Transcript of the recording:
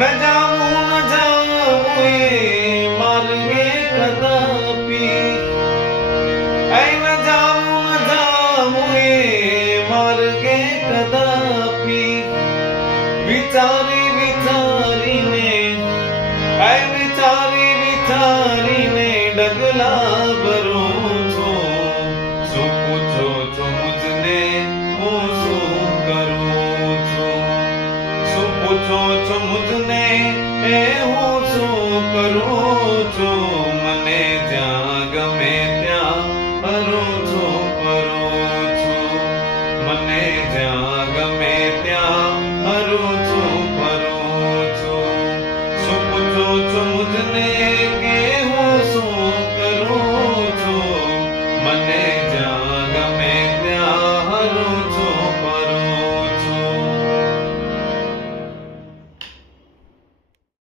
न जाऊं ये मार्गे कदापि, न जाऊं ये मार्गे कदापि, विचारी विचारीने विचारी विचारीने डगला भरूं છું। શું પૂછો છો મુझने હું શું કરું છું? શું પૂછો છો મુझने હું શું કરું છું? મને જ્યાં ગમે ત્યાં ફરું છું। મને જ્યાં ગમે ત્યાં ફરું છું। શું પૂછો છો મુझने